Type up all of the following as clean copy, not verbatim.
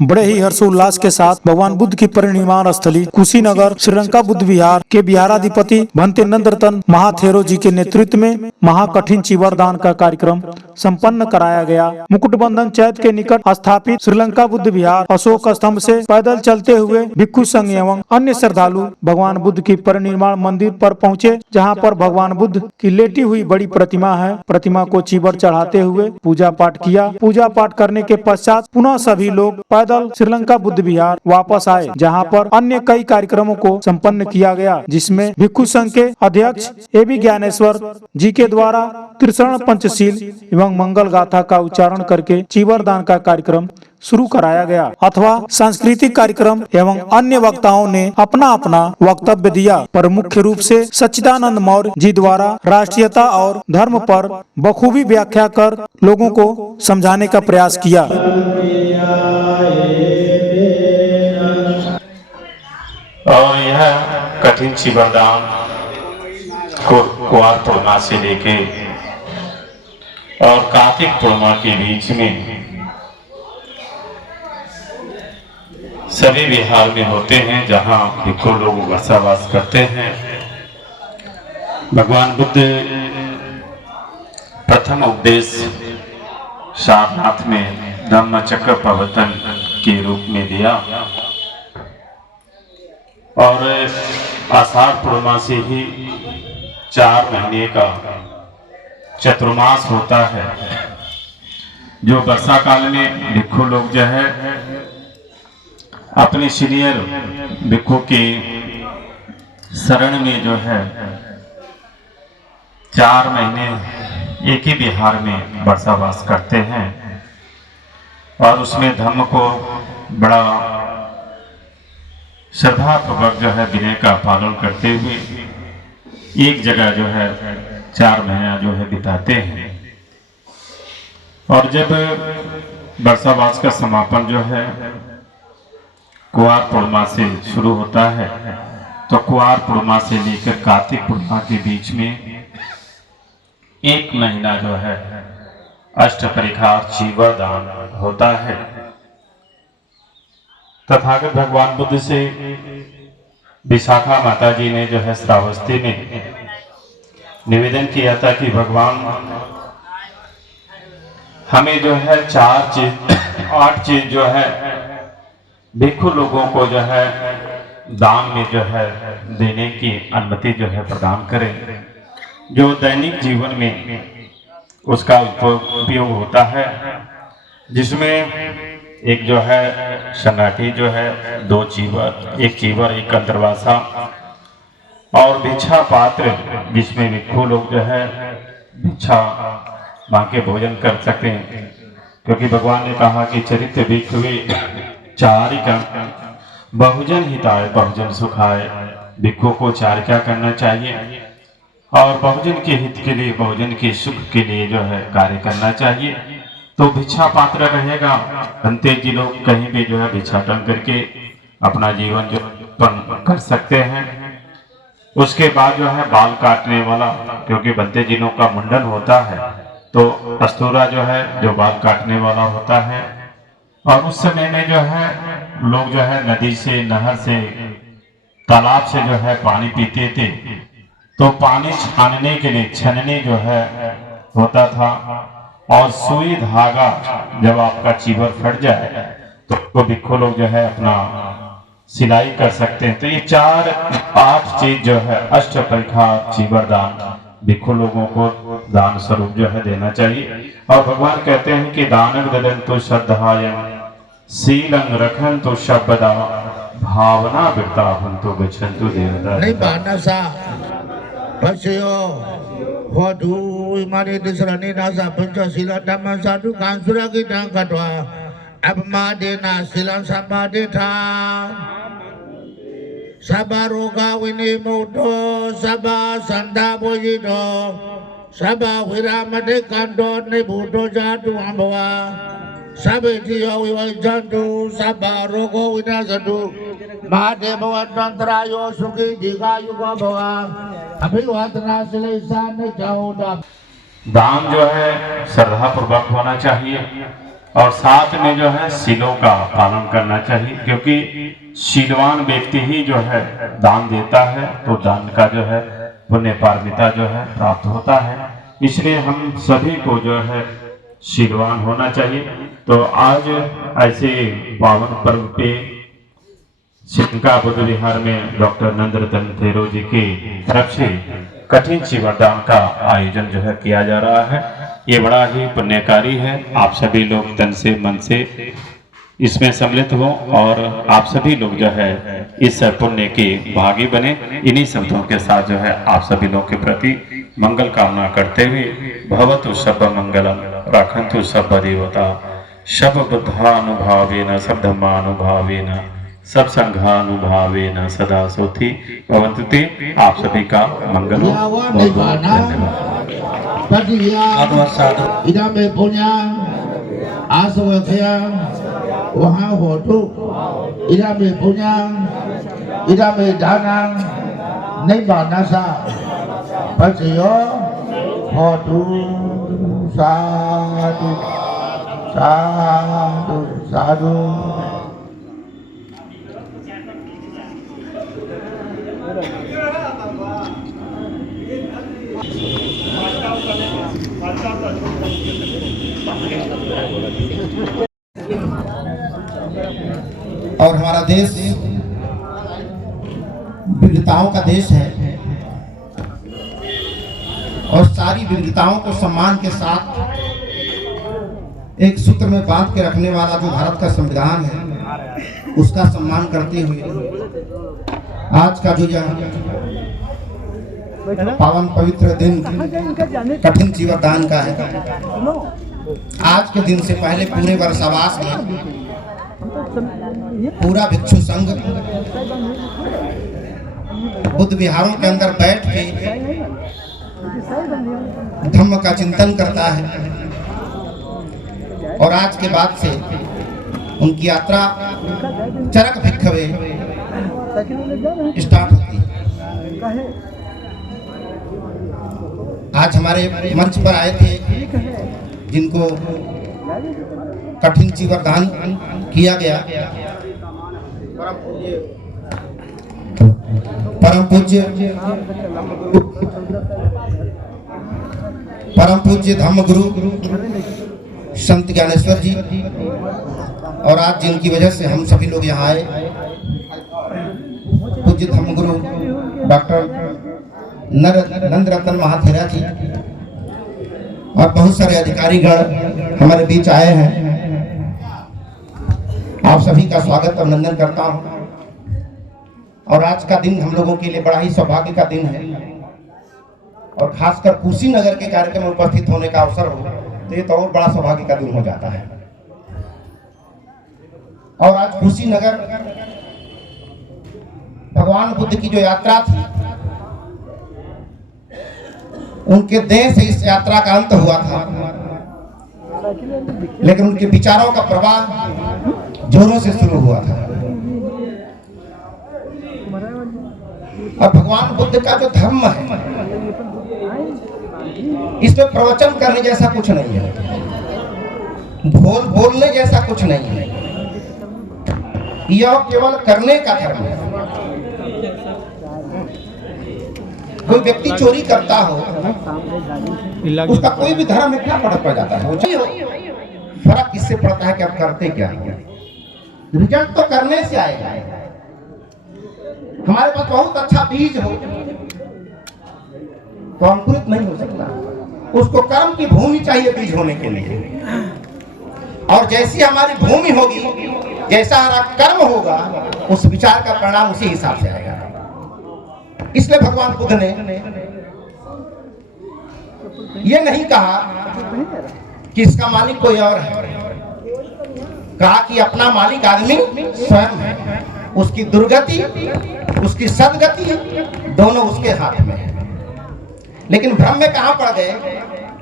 बड़े ही हर्षोल्लास के साथ भगवान बुद्ध की परिनिर्वाण स्थली कुशीनगर श्रीलंका बुद्ध विहार के विहाराधिपति भंते नंद रतन महाथेरो जी के नेतृत्व में महाकठिन चीवर दान का कार्यक्रम संपन्न कराया गया। मुकुटबंधन चैत्य के निकट स्थापित श्रीलंका बुद्ध विहार अशोक स्तंभ से पैदल चलते हुए भिक्षु संघ एवं अन्य श्रद्धालु भगवान बुद्ध की परिनिर्वाण मंदिर पर पहुँचे, जहाँ पर भगवान बुद्ध की लेटी हुई बड़ी प्रतिमा है। प्रतिमा को चीवर चढ़ाते हुए पूजा पाठ किया। पूजा पाठ करने के पश्चात पुनः सभी लोग पैदल श्रीलंका बुद्ध विहार वापस आए, जहां पर अन्य कई कार्यक्रमों को संपन्न किया गया, जिसमें भिक्षु संघ के अध्यक्ष एबी ज्ञानेश्वर जी के द्वारा त्रिशरण पंचशील एवं मंगल गाथा का उच्चारण करके चीवर दान का कार्यक्रम शुरू कराया गया अथवा सांस्कृतिक कार्यक्रम एवं अन्य वक्ताओं ने अपना अपना वक्तव्य दिया, पर मुख्य रूप से सच्चिदानंद मौर्य जी द्वारा राष्ट्रीयता और धर्म पर बखूबी व्याख्या कर लोगों को समझाने का प्रयास किया। और यह कठिन चीवर दान को कुआर पूर्णिमा से लेके और कार्तिक पूर्णिमा के बीच में सभी विहार में होते हैं, जहां भिक्षु लोग वर्षावास करते हैं। भगवान बुद्ध प्रथम उपदेश सारनाथ में धम्मचक्र प्रवर्तन के रूप में दिया और आषाढ़ पूर्णिमा से ही 4 महीने का चतुर्मास होता है, जो वर्षा काल में भिक्षु लोग जो है अपने सीनियर भिक्षु के शरण में जो है 4 महीने एक ही विहार में वर्षावास करते हैं और उसमें धम्म को बड़ा श्रद्धा पूर्वक जो है विनय का पालन करते हुए एक जगह जो है 4 महीना जो है बिताते हैं। और जब वर्षावास का समापन जो है कुआर पूर्णिमा से शुरू होता है, तो कुआर पूर्णिमा से लेकर कार्तिक पूर्णिमा के बीच में 1 महीना जो है अष्टपरिखार चीवर दान होता है। तथागत भगवान बुद्ध से विशाखा माता जी ने जो है श्रावस्ती में निवेदन किया था कि भगवान हमें जो है 8 चीज जो है भिक्षु लोगों को जो है दान में जो है देने की अनुमति जो है प्रदान करें, जो दैनिक जीवन में उसका उपयोग होता है, जिसमें एक जो है सन्नाटी जो है 2 चीवर, 1 चीवर 1 अंतरवासा और भिक्षा पात्र, जिसमें भिक्षु लोग जो है भिक्षा मांग के भोजन कर सकते हैं, क्योंकि भगवान ने कहा कि चरित्र भिक्षुवे चारिका बहुजन हिताय बहुजन सुखाय। भिक्षु को चारिका करना चाहिए और बहुजन के हित के लिए, बहुजन के सुख के लिए जो है कार्य करना चाहिए। तो भिक्षा पात्र रहेगा, भंते जी लोग कहीं भी जो है भिक्षाटन करके अपना जीवन जो कर सकते हैं। उसके बाद जो है बाल काटने वाला, क्योंकि भंते जिनों का मुंडन होता है तो अस्तूरा जो है जो बाल काटने वाला होता है। और उस समय में जो है लोग जो है नदी से, नहर से, तालाब से जो है पानी पीते थे, तो पानी छानने के लिए छनने जो है होता था। और सुई धागा जब आपका चीवर फट जाए तो भिक्षु लोग जो है अपना सिलाई कर सकते हैं। तो ये 8 चीज जो है अष्टपरिखार चीवर दान भिक्षु लोगों को दान स्वरूप जो है देना चाहिए। और भगवान कहते हैं कि दानक ददन्तु श्रद्धायं शीलं रखन्तु शब्दा भावना वृत्ताभन्तु गच्छन्तु देवता। नहीं बानसा पश्यो होदु इमानि दिसरानि नासा पंचशीला धम्म साधु कांसुरा की डांग कटवा अपमादेना शीलं संपादिता सबा रोगा विनिमुक्तो सबा संधा बोजितो सबा विरामदे कांडो निभूतो जातु अम्भवा सबे जियो विवजन्तु सबा रोगो विनाशन्तु महादेव भवन्तरायो सुखी दीर्घायुको भव अभिवादना शिलेशान चौदा। दान जो है श्रद्धा पूर्वक होना चाहिए और साथ में जो है शीलों का पालन करना चाहिए, क्योंकि शीलवान व्यक्ति ही जो है दान देता है तो दान का जो है पुण्य पारमिता जो है प्राप्त होता है। इसलिए हम सभी को जो है शीलवान होना चाहिए। तो आज ऐसे पावन पर्व पे श्रीलंका बुद्ध विहार में डॉक्टर नंदरतन थेरो जी की तरफ से कठिन जीवनदान का आयोजन जो है किया जा रहा है। ये बड़ा ही पुण्यकारी है। आप सभी लोग तन से मन से इसमें सम्मिलित हो और आप सभी लोग जो है इस पुण्य के भागी बने। इन्हीं शब्दों के साथ जो है आप सभी लोग के प्रति मंगल कामना करते हुए भवतु सब मंगलम रखन्तु सब देवता सब बुद्धानुभावेन सब धर्मानुभावेन सब संघानुभावेन सदा सोथी भवन्तु ते। आप सभी का मंगल हो। बहुत बहुत धन्यवाद। इधर में पुण्य आसवख्या वहाँ होटू, इधर में पुण्य इधर में दाना नहीं बाना सा पसियो होटू साधु साधु साधु। और हमारा देश विविधताओं का देश है और सारी विविधताओं को सम्मान के साथ एक सूत्र में बांध के रखने वाला जो भारत का संविधान है उसका सम्मान करते हुए आज का जो यह पावन पवित्र दिन कठिन जीवनदान का है, आज के दिन से पहले पूरे वर्षावास में पूरा भिक्षु संघ बुद्ध विहारों के अंदर बैठ के धम्म का चिंतन करता है और आज के बाद से उनकी यात्रा चरक भिक्षवे स्टार्ट होती है। आज हमारे मंच पर आए थे जिनको कठिन जीवनदान किया गया परम पूज्य धम्म गुरु संत ज्ञानेश्वर जी, और आज जिनकी वजह से हम सभी लोग यहाँ आए पूज्य धम्म गुरु डॉक्टर नंदरतन महाथेरा जी और बहुत सारे अधिकारीगण हमारे बीच आए हैं। आप सभी का स्वागत और अभिनंदन करता हूं। और आज का दिन हम लोगों के लिए बड़ा ही सौभाग्य का दिन है और खासकर कुशीनगर के कार्यक्रम में उपस्थित होने का अवसर हो तो ये तो और बड़ा सौभाग्य का दिन हो जाता है। और आज कुशीनगर भगवान बुद्ध की जो यात्रा थी उनके देह से इस यात्रा का अंत हुआ था, लेकिन उनके विचारों का प्रवाह जोरों से शुरू हुआ था। अब भगवान बुद्ध का जो धर्म है इसमें प्रवचन करने जैसा कुछ नहीं है, बोलने जैसा कुछ नहीं है, यह केवल करने का धर्म है। कोई व्यक्ति चोरी करता हो उसका कोई भी धर्म में क्या फर्क पड़ जाता है? फर्क किससे पड़ता है कि आप करते क्या? रिजल्ट तो करने से आएगा। हमारे पास बहुत अच्छा बीज हो तो अंकुरित नहीं हो सकता, उसको कर्म की भूमि चाहिए बीज होने के लिए। और जैसी हमारी भूमि होगी, जैसा हमारा कर्म होगा, उस विचार का परिणाम उसी हिसाब से आएगा। इसलिए भगवान बुद्ध ने यह नहीं कहा कि इसका मालिक कोई और है, कहा कि अपना मालिक आदमी स्वयं है। उसकी दुर्गति, उसकी सदगति दोनों उसके हाथ में है। लेकिन भ्रम में कहां पड़ गए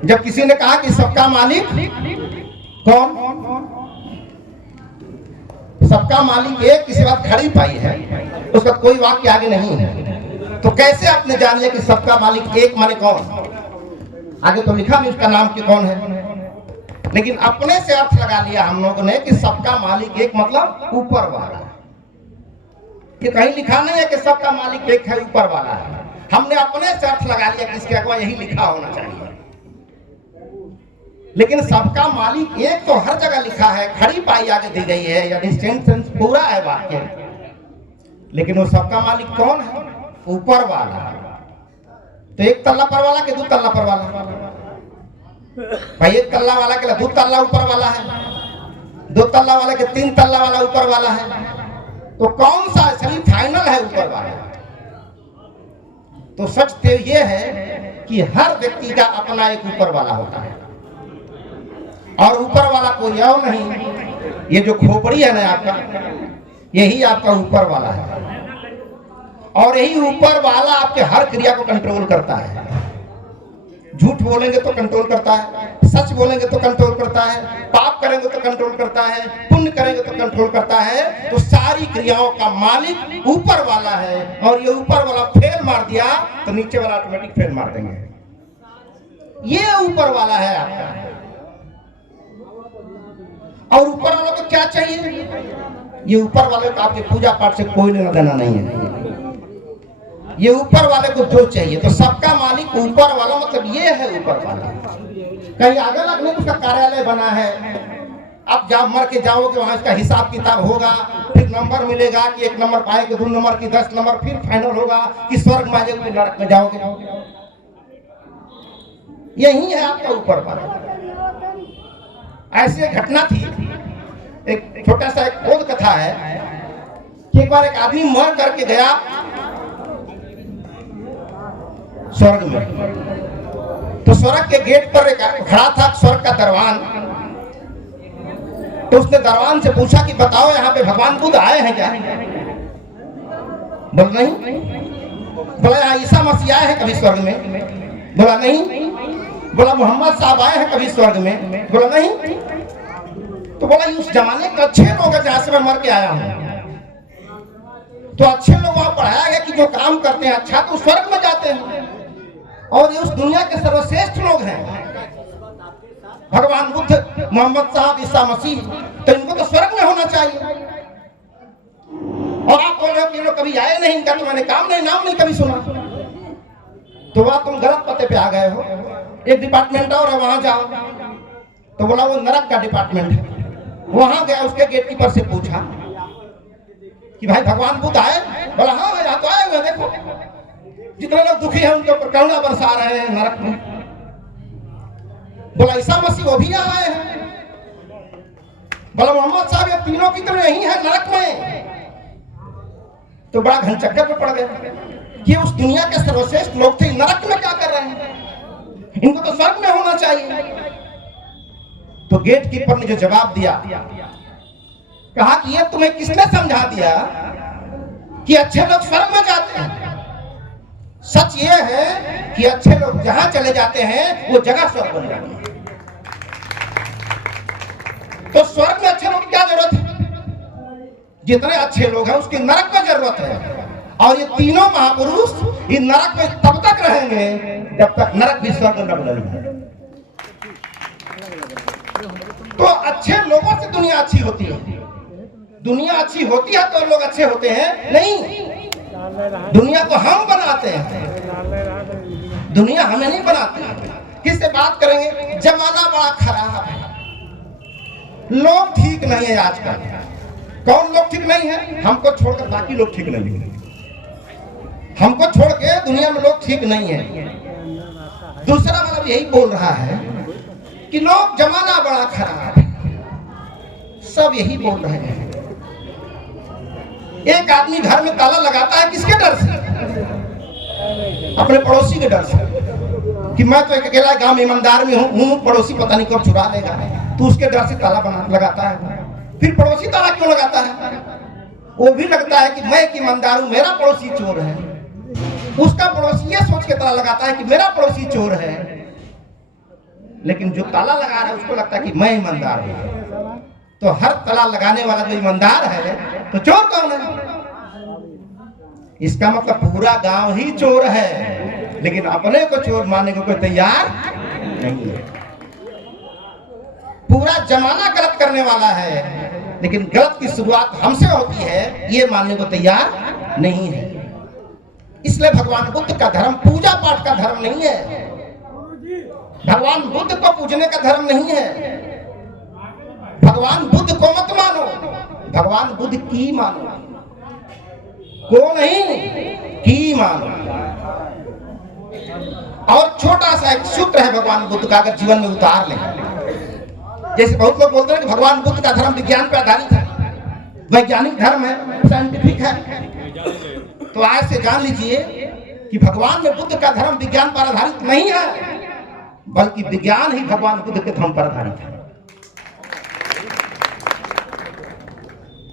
जब किसी ने कहा कि सबका मालिक कौन? सबका मालिक एक, किसी बात खड़ी पाई है, उसका कोई वाक्य आगे नहीं है। तो कैसे आपने जान लिया कि सबका मालिक एक माने कौन? आगे तो लिखा नहीं उसका नाम कि कौन है। लेकिन अपने से अर्थ लगा लिया हम लोगों ने कि सबका मालिक एक मतलब ऊपर वाला है। ये कहीं लिखा नहीं है कि सबका मालिक एक है, ऊपर वाला है। हमने अपने से अर्थ लगा लिया कि इसके अगवा यही लिखा होना चाहिए। लेकिन सबका मालिक एक तो हर जगह लिखा है, खड़ी पाई आगे दी गई है, या सेंटेंस पूरा है वाक्य, लेकिन वो सबका मालिक कौन है? ऊपर वाला। तो एक तल्ला पर वाला के दो तल्ला पर वाला? भाई एक तल्ला वाला के दो तल्ला ऊपर वाला है, दो तल्ला वाले के तीन तल्ला वाला ऊपर वाला है। तो कौन सा असली फाइनल है ऊपर वाला? तो सच तो ये है कि हर व्यक्ति का अपना एक ऊपर वाला होता है, और ऊपर वाला कोई और नहीं, ये जो खोपड़ी है ना आपका, यही आपका ऊपर वाला है। और यही ऊपर वाला आपके हर क्रिया को कंट्रोल करता है। झूठ बोलेंगे तो कंट्रोल करता है, सच बोलेंगे तो कंट्रोल करता है, पाप करेंगे तो कंट्रोल करता है, पुण्य करेंगे तो कंट्रोल करता है। तो सारी क्रियाओं का मालिक ऊपर वाला है, और ये ऊपर वाला फेल मार दिया तो नीचे वाला ऑटोमेटिक फेल मार देंगे। ये ऊपर वाला है आपका। और ऊपर वालों को क्या चाहिए? ये ऊपर वाले को आपके पूजा पाठ से कोई लेना देना नहीं है। ये ऊपर वाले को जो चाहिए, तो सबका मालिक ऊपर वाला, मतलब ये है ऊपर वाला। कहीं आगे लगने उसका कार्यालय बना है, आप जब मर के जाओगे वहां इसका हिसाब किताब होगा, फिर नंबर मिलेगा कि 1 नंबर पाएगे, 2 नंबर की 10 नंबर, फिर फाइनल होगा कि स्वर्ग में जाओगे नरक में जाओगे। यही है आपका ऊपर वाला। ऐसी एक घटना थी, एक छोटा सा एक बोध कथा है कि एक बार एक आदमी मर करके गया स्वर्ग में। तो स्वर्ग के गेट पर एक खड़ा था स्वर्ग का दरवान। तो उसने दरवान से पूछा कि बताओ यहाँ पे भगवान बुद्ध आए हैं क्या? बोल नहीं। बोला यहाँ ईसा मसीह आए हैं कभी स्वर्ग में? बोला नहीं। बोला मोहम्मद साहब आए हैं कभी स्वर्ग में? बोला नहीं। तो बोला उस जमाने के अच्छे लोग हैं जहां से मैं मर के आया हूं। तो अच्छे लोग वहां पढ़ाया गया कि जो काम करते हैं अच्छा तो स्वर्ग में जाते हैं, और ये उस दुनिया के सर्वश्रेष्ठ लोग हैं, भगवान बुद्ध, मोहम्मद साहब, ईसा मसीह, तो इनको तो स्वर्ग में होना चाहिए। और आप बोल रहे हो कि लोग कभी आए नहीं, इनका तो मैंने काम नहीं, नाम नहीं कभी सुना। तो वहां तुम गलत पते पे आ गए हो। एक डिपार्टमेंट और है, वहां जाओ। तो बोला वो नरक का डिपार्टमेंट है। वहां गया, उसके गेटकीपर से पूछा कि भाई भगवान बुद्ध आए? बोला हाँ यहाँ तो आए हुए, देखो जितने लोग दुखी हैं उनके ऊपर करुणा बरसा रहे हैं नरक में। बोला ईसा मसीह वो भी यहाँ आए हैं? बोला मोहम्मद साहब ये तीनों की तरह यही है नरक में। तो बड़ा घनचक्कर में पड़ गया कि उस दुनिया के सर्वश्रेष्ठ लोग थे, नरक में क्या कर रहे हैं? इनको तो स्वर्ग में होना चाहिए। तो गेट कीपर ने जो जवाब दिया, कहा कि ये तुम्हें किसने समझा दिया कि अच्छे लोग स्वर्ग में जाते हैं? सच ये है कि अच्छे लोग जहां चले जाते हैं वो जगह स्वर्ग बन जाती है। तो स्वर्ग में अच्छे लोग की क्या जरूरत है? जितने अच्छे लोग हैं उसकी नरक में जरूरत है। और ये तीनों महापुरुष इस नरक में तब तक रहेंगे जब तक नरक भी स्वर्ग न बदले। तो अच्छे लोगों से दुनिया अच्छी होती है। दुनिया अच्छी होती है तो लोग अच्छे होते हैं? नहीं, दुनिया को हम बनाते हैं, दुनिया हमें नहीं बनाती। किससे बात करेंगे? जमाना बड़ा खराब है, लोग ठीक नहीं है आजकल। कौन लोग ठीक नहीं है? हमको छोड़कर बाकी लोग ठीक नहीं है। हमको छोड़ के दुनिया में लोग ठीक नहीं है। दूसरा मतलब यही बोल रहा है कि लोग जमाना बड़ा खराब है, सब यही बोल रहे हैं। एक आदमी घर में ताला लगाता है किसके डर से? अपने पड़ोसी के डर से कि मैं तो एक अकेला गांव में ईमानदार में हूँ, पड़ोसी पता नहीं कब चुरा लेगा, तो उसके डर से ताला लगाता है। फिर पड़ोसी ताला क्यों लगाता है? वो भी लगता है कि मैं एक ईमानदार हूँ, मेरा पड़ोसी चोर है। उसका पड़ोसी ये सोच के ताला लगाता है कि मेरा पड़ोसी चोर है, लेकिन जो ताला लगा रहा है उसको लगता है कि मैं ईमानदार हूँ। तो हर ताला लगाने वाला जो ईमानदार है तो चोर कौन है? इसका मतलब पूरा गांव ही चोर है, लेकिन अपने को चोर मानने को कोई तैयार नहीं है। पूरा जमाना गलत करने वाला है, लेकिन गलत की शुरुआत हमसे होती है, ये मानने को तैयार नहीं है। इसलिए भगवान बुद्ध का धर्म पूजा पाठ का धर्म नहीं है, भगवान बुद्ध को पूजने का धर्म नहीं है। भगवान बुद्ध को मत मानो, भगवान बुद्ध की मानो, को नहीं की मानो। और छोटा सा एक सूत्र है भगवान बुद्ध का, अगर जीवन में उतार लें। जैसे बहुत लोग बोलते हैं कि भगवान बुद्ध का धर्म विज्ञान पर आधारित है, वैज्ञानिक धर्म है, साइंटिफिक है। तो आज से जान लीजिए कि भगवान में बुद्ध का धर्म विज्ञान पर आधारित नहीं है, बल्कि विज्ञान ही भगवान बुद्ध के धर्म पर आधारित है।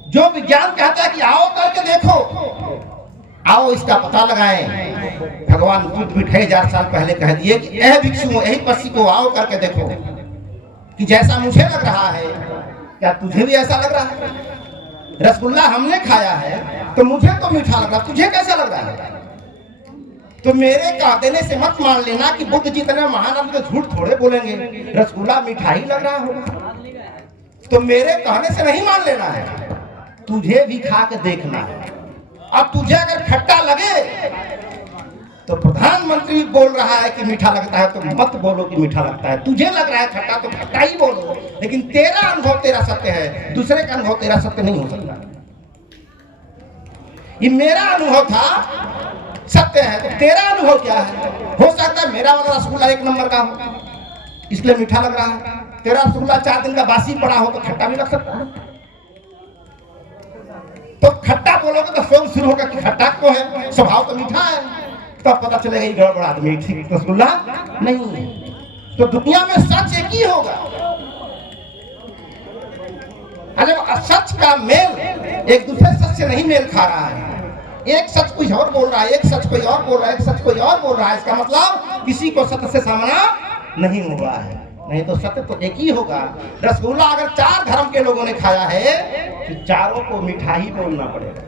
जो विज्ञान कहता है कि आओ करके देखो, आओ इसका पता लगाएं। भगवान बुद्ध भी 2000 साल पहले कह दिए कि यह भिक्षुओं, यही पक्षी को आओ करके देखो कि जैसा मुझे लग रहा है क्या तुझे भी ऐसा लग रहा है। रसगुल्ला हमने खाया है तो मुझे तो मीठा लग रहा, तुझे कैसा लग रहा है। तो मेरे कह देने से मत मान लेना कि बुद्ध जितने महान आदमी तो झूठ थोड़े बोलेंगे, रसगुल्ला मीठा ही लग रहा होगा। तो मेरे कहने से नहीं मान लेना है, तुझे भी खा के देखना है। अब तुझे अगर खट्टा लगे तो प्रधानमंत्री बोल रहा है कि मीठा लगता है, तो मत बोलो कि मीठा लगता है। तुझे लग रहा है खट्टा तो खट्टा ही बोलो, लेकिन तेरा अनुभव तेरा सत्य है, दूसरे का अनुभव तेरा सत्य नहीं हो सकता। ये मेरा अनुभव था सत्य है, तो तेरा अनुभव क्या है। हो सकता है मेरा वाला रसगुल्ला 1 नंबर का हो, इसलिए मीठा लग रहा है। तेरा रसगुल्ला 4 दिन का बासी पड़ा हो तो खट्टा भी लग सकता है। तो खट्टा बोलोगे तो शोध शुरू होगा कि खट्टा क्यों है, स्वभाव तो मीठा है, तब पता चलेगा ये गड़बड़ आदमी, ठीक रसगुल्ला नहीं है। तो दुनिया में सच एक ही होगा। अरे सच का मेल एक दूसरे सच से नहीं मेल खा रहा है। एक सच कोई और बोल रहा है, एक सच कोई और बोल रहा है, एक सच कोई और बोल रहा है, इसका मतलब किसी को सत्य से सामना नहीं हुआ है। नहीं तो सत्य तो एक ही होगा। रसगुल्ला अगर 4 धर्म के लोगों ने खाया है तो चारों को मिठाई बोलना पड़ेगा।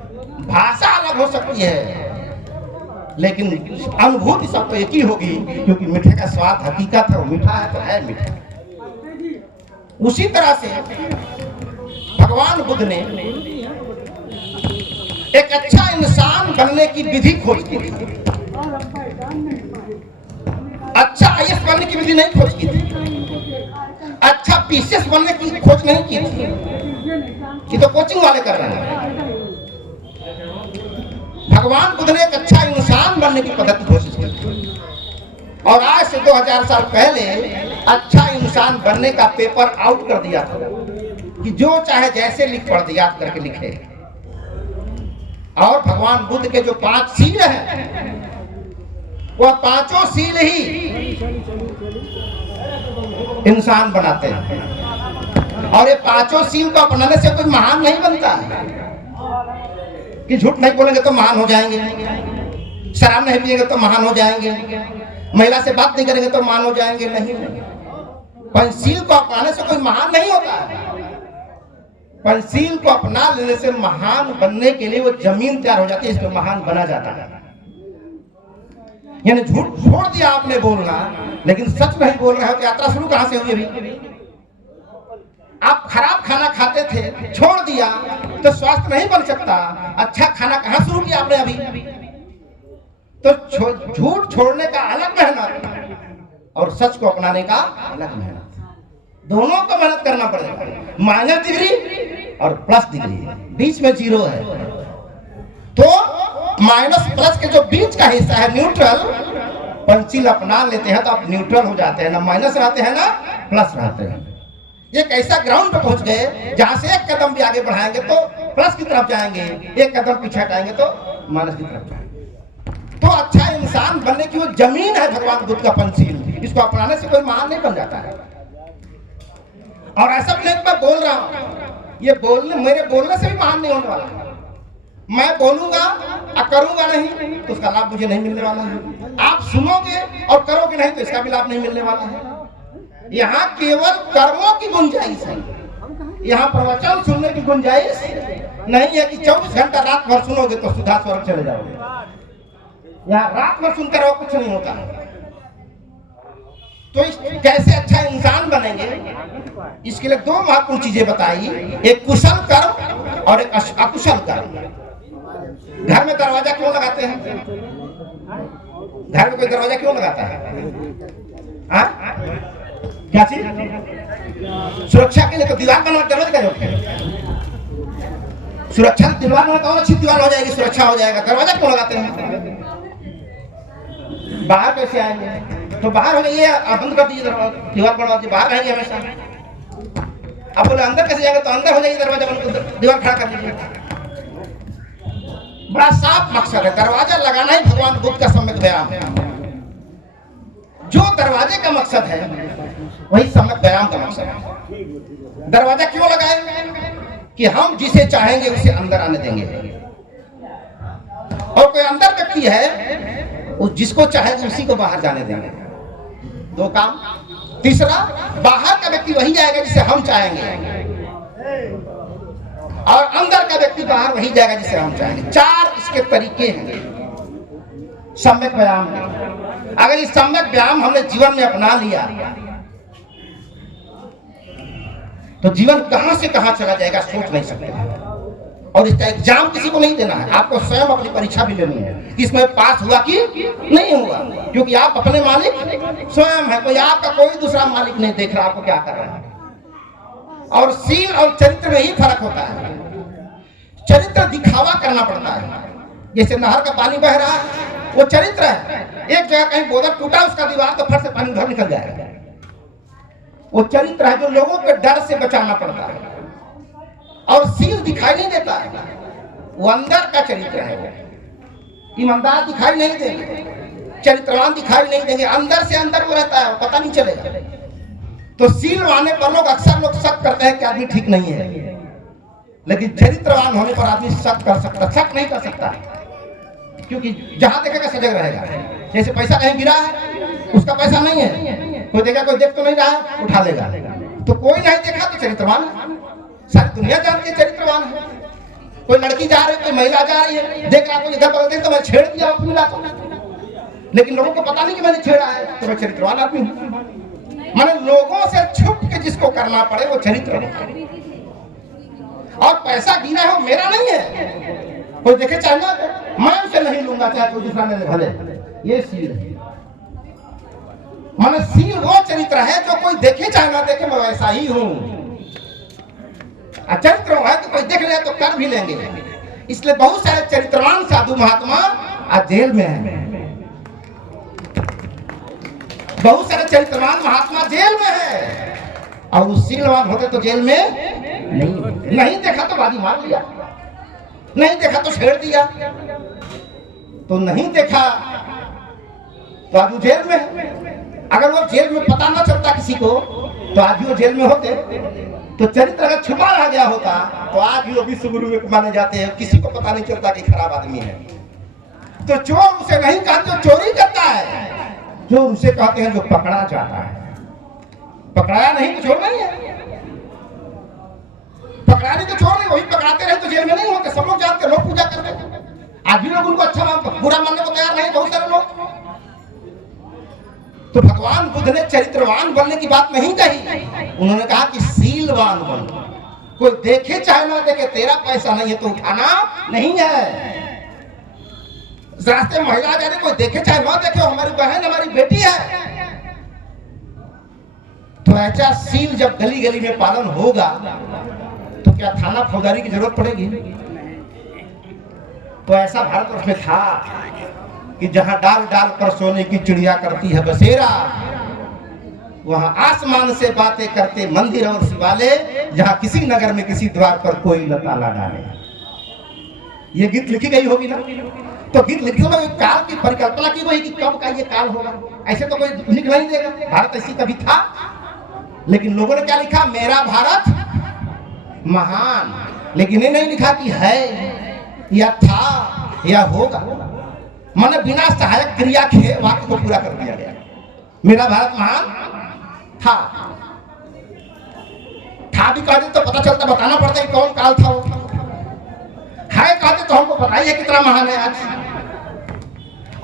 भाषा अलग हो सकती है लेकिन अनुभूति सब तो एक ही होगी, क्योंकि मीठे का स्वाद हकीकत है, वो मीठा है तो है मीठा। उसी तरह से भगवान बुद्ध ने एक अच्छा इंसान बनने की विधि खोज की थी। अच्छा आईएएस बनने की विधि नहीं खोज की थी, अच्छा पीसीएस बनने की खोज नहीं की थी, कि तो कोचिंग वाले कर रहे हैं। भगवान बुद्ध ने एक अच्छा इंसान बनने की पद्धति कोशिश की, और आज से 2000 साल पहले अच्छा इंसान बनने का पेपर आउट कर दिया था कि जो चाहे जैसे लिख पढ़ याद करके लिखे। और भगवान बुद्ध के जो 5 सील हैं, वह 5 सील ही इंसान बनाते हैं। और ये 5 सील को अपनाने से कोई महान नहीं बनता है कि झूठ नहीं बोलेंगे तो महान हो जाएंगे, शराब नहीं पिएंगे तो महान हो जाएंगे, महिला से बात नहीं करेंगे तो महान हो जाएंगे। नहीं, पंचशील को अपनाने से कोई महान नहीं होता है। पंचशील को अपना लेने से महान बनने के लिए वो जमीन तैयार हो जाती है, इसमें महान बना जाता है। यानी झूठ छोड़ दिया आपने बोलना, लेकिन सच नहीं बोल रहे हो। यात्रा शुरू कहां से हुई अभी? आप खराब खाना खाते थे, छोड़ दिया तो स्वास्थ्य नहीं बन सकता। अच्छा खाना कहां शुरू किया आपने अभी? तो झूठ छोड़ने का अलग मेहनत और सच को अपनाने का अलग मेहनत, दोनों को मेहनत करना पड़ेगा। माइनस डिग्री और प्लस डिग्री, बीच में 0 है। तो माइनस प्लस के जो बीच का हिस्सा है न्यूट्रल, पंचशील अपना लेते हैं तो आप न्यूट्रल हो जाते हैं, ना माइनस रहते हैं ना प्लस रहते हैं। एक ऐसा ग्राउंड पर पहुंच गए जहां से एक कदम भी आगे बढ़ाएंगे तो प्लस की तरफ जाएंगे, एक कदम पीछे हटाएंगे तो माइनस की तरफ जाएंगे। तो अच्छा इंसान बनने की वो जमीन है भगवान बुद्ध का पंचशील, इसको अपनाने से कोई महान नहीं बन जाता है। और ऐसा भी नहीं मैं बोल रहा हूं, ये मेरे बोलने से भी महान नहीं होने वाला। मैं बोलूंगा और करूंगा नहीं तो उसका लाभ मुझे नहीं मिलने वाला है। आप सुनोगे और करोगे नहीं तो इसका भी लाभ नहीं मिलने वाला है। यहाँ केवल कर्मों की गुंजाइश है, यहाँ प्रवचन सुनने की गुंजाइश नहीं है कि 24 घंटा रात भर सुनोगे तो सुधा स्वर्ग चले जाओगे। यहाँ रात भर सुनते रहो कुछ नहीं होता। तो कैसे अच्छा इंसान बनेंगे, इसके लिए दो महत्वपूर्ण चीजें बताई, एक कुशल कर्म और एक अकुशल कर्म। घर में दरवाजा क्यों लगाते हैं? घर में कोई दरवाजा क्यों लगाता है? क्या चीज? सुरक्षा के लिए। तो दीवार बनवा दरवाजा का जरूरत है? सुरक्षा दीवार में कौन अच्छी दीवार हो जाएगी, सुरक्षा हो जाएगा। दरवाजा क्यों लगाते हैं? बाहर कैसे आएंगे? तो बाहर हो जाइए, आप बंद कर दीजिए दीवार बनवा दीजिए, बाहर रहेंगे हमेशा। आप बोले अंदर कैसे जाएंगे? तो अंदर हो जाइए, दरवाजा बंद कर, दीवार खड़ा कर दीजिए। बड़ा साफ मकसद है। दरवाजा लगाना ही भगवान बुद्ध का सम्यक व्यायाम है। जो दरवाजे का मकसद है वही सम्यक व्यायाम का मकसद है। दरवाजा क्यों लगाए? कि हम जिसे चाहेंगे उसे अंदर आने देंगे, और कोई अंदर व्यक्ति है वो जिसको चाहेंगे उसी को बाहर जाने देंगे। दो काम। तीसरा, बाहर का व्यक्ति वही जाएगा जिसे हम चाहेंगे, और अंदर का व्यक्ति बाहर वही जाएगा जिसे हम चाहेंगे। चार इसके तरीके हैं सम्यक व्यायाम के। अगर इस सम्यक व्यायाम हमने जीवन में अपना लिया तो जीवन कहां से कहां चला जाएगा सोच नहीं सकते। और इसका एग्जाम किसी को नहीं देना है, आपको स्वयं अपनी परीक्षा भी लेनी है कि इसमें पास हुआ कि नहीं हुआ, क्योंकि आप अपने मालिक स्वयं है। कोई आपका कोई दूसरा मालिक नहीं देख रहा आपको क्या कर रहा है। और सील और चरित्र में ही फर्क होता है। चरित्र दिखावा करना पड़ता है। जैसे नहर का पानी बह रहा है, वो चरित्र है। एक जगह कहीं बोतल टूटा उसका दीवार, तो फट से पानी उधर निकल जाएगा। वो चरित्र है जो लोगों के डर से बचाना पड़ता है। और सील दिखाई नहीं देता है, वो अंदर का चरित्र है। वो ईमानदार दिखाई नहीं देंगे, चरित्रवान दिखाई नहीं देंगे, अंदर से अंदर वो रहता है, पता नहीं चलेगा। तो सील वाने पर लोग अक्सर शक करते हैं कि आदमी ठीक नहीं है, लेकिन चरित्रवान होने पर आदमी शक कर सकता, शक नहीं कर सकता, क्योंकि जहां देखेगा सजग रहेगा। जैसे पैसा कहीं गिरा है, उसका पैसा नहीं है, कोई देखा, कोई देख तो नहीं रहा है, उठा लेगा। तो कोई नहीं देखा तो चरित्रवान है। सारी दुनिया जानती है चरित्रवान है। कोई लड़की जा रही है, कोई महिला जा रही है, देख रहा, कोई इधर बदल देख तो मैं छेड़ दिया, मिला तो, लेकिन लोगों को पता नहीं कि मैंने छेड़ा है, तो मैं चरित्रवान आदमी हूं। माने लोगों से छुप के जिसको करना पड़े वो चरित्र है। और पैसा गिरा है वो मेरा नहीं है, कोई देखे चाहे ना, मैं उसे नहीं लूंगा चाहे कोई दूसरा ले ले भले। ये सील है। माने सील वो चरित्र है जो कोई देखे चाहे ना देखे, मैं वैसा ही हूं। चरित्र है तो कोई देख ले तो कर भी लेंगे। इसलिए बहुत सारे चरित्रवान साधु महात्मा आज जेल में हैं। बहुत सारे चरित्रवान महात्मा जेल में है, और उस सीलवान होते तो जेल में नहीं देखा तो बाजी मार लिया, नहीं देखा तो छेड़ दिया, तो नहीं देखा तो आज वो जेल में है। अगर वो जेल में पता ना चलता किसी को तो आज भी वो जेल में होते। तो चरित्र अगर छुपा रह गया होता तो आज भी वो विश्व गुरु में माने जाते हैं, किसी को पता नहीं चलता कि खराब आदमी है। तो चोर उसे नहीं कहते जो चोरी करता है, चोर उसे कहते हैं जो पकड़ा जाता है। पकड़ाया नहीं तो चोर नहीं है, पकड़ा नहीं तो चोर नहीं। वही पकड़ाते रहे तो जेल में नहीं होते। सब लोग जानते, लोग पूजा करते हैं। आज भी लोग उनको अच्छा बुरा मानने को तैयार नहीं, बहुत सारे लोग। तो भगवान बुद्ध ने चरित्रवान बनने की बात नहीं कही, उन्होंने कहा कि सीलवान बन। कोई देखे चाहे ना देखे, तेरा पैसा नहीं है तो उठाना नहीं है। रास्ते में महिला जा रही, कोई देखे चाहे ना देखे, हमारी बहन हमारी बेटी है। तो ऐसा सील जब गली गली में पालन होगा तो क्या थाना फौजदारी की जरूरत पड़ेगी? तो ऐसा भारतवर्ष में था कि जहां डाल डाल पर सोने की चिड़िया करती है बसेरा, वहां आसमान से बातें करते मंदिर और शिवालय, जहां किसी नगर में किसी द्वार पर कोई न ताला डाले। ये गीत लिखी गई होगी ना? तो गीत लिखने में काल की परिकल्पना की गई कि कब का ये काल होगा। ऐसे तो कोई लिख नहीं देगा। भारत ऐसी कभी था, लेकिन लोगों ने क्या लिखा? मेरा भारत महान। लेकिन ये नहीं लिखा कि है या था या होगा। माने बिना सहायक क्रिया के वाक्य को पूरा कर दिया गया। मेरा भारत महान था भी कहते तो पता चलता, बताना पड़ता है कौन काल था। वो है कहते तो हमको पता ही है कितना महान है आज।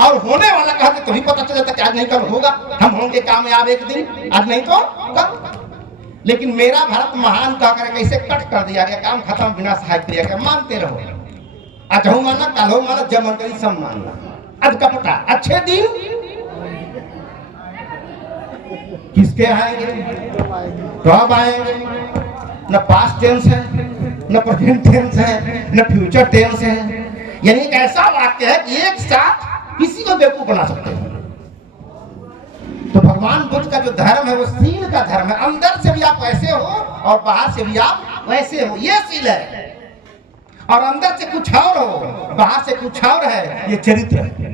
और होने वाला कहते तो भी पता चल जाता कि आज नहीं कल होगा, हम होंगे कामयाब एक दिन, आज नहीं तो कल। लेकिन मेरा भारत महान कह कर कैसे कट कर दिया गया, काम खत्म, बिना सहायक क्रिया के मानते रहो, आज हो माना कल हो माना, जब मन करी सब मानना। आज कपटा अच्छे दिन किसके आएंगे, कब आएंगे, न पास्ट टेंस है, न प्रेजेंट टेंस है, न फ्यूचर टेंस है। यानी एक ऐसा वाक्य है कि एक साथ किसी को बेवकूफ बना सकते हैं। तो भगवान बुद्ध का जो धर्म है वो सील का धर्म है, अंदर से भी आप वैसे हो और बाहर से भी आप वैसे हो, ये सील है। और अंदर से कुछ और हो, बाहर से कुछ और है, ये चरित्र है।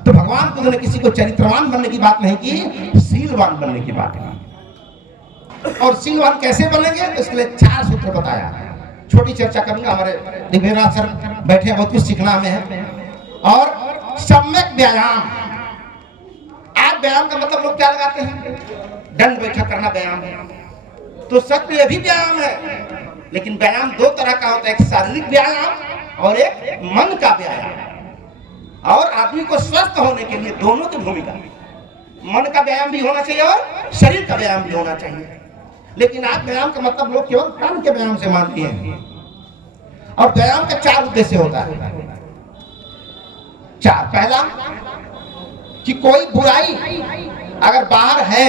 तो भगवान बुद्ध ने किसी को चरित्रवान बनने की बात नहीं की, सीलवान बनने की बात की। और सीलवान कैसे बनेंगे, तो इसके लिए 4 सूत्र बताया। छोटी चर्चा करूंगा, हमारे दिव्यनाथ सर बैठे हैं, बहुत कुछ सीखना हमें है। और सम्यक व्यायाम, आज व्यायाम का मतलब लोग क्या लगाते हैं, दंड बैठक करना व्यायाम है, तो सच में ये भी व्यायाम है। लेकिन व्यायाम 2 तरह का होता है, एक शारीरिक व्यायाम और एक मन का व्यायाम। और आदमी को स्वस्थ होने के लिए दोनों की भूमिका, मन का व्यायाम भी होना चाहिए और शरीर का व्यायाम भी होना चाहिए। लेकिन आज व्यायाम का मतलब लोग केवल तन के व्यायाम से मानते हैं। और व्यायाम का 4 उद्देश्य होता है, 4। पहला कि कोई बुराई अगर बाहर है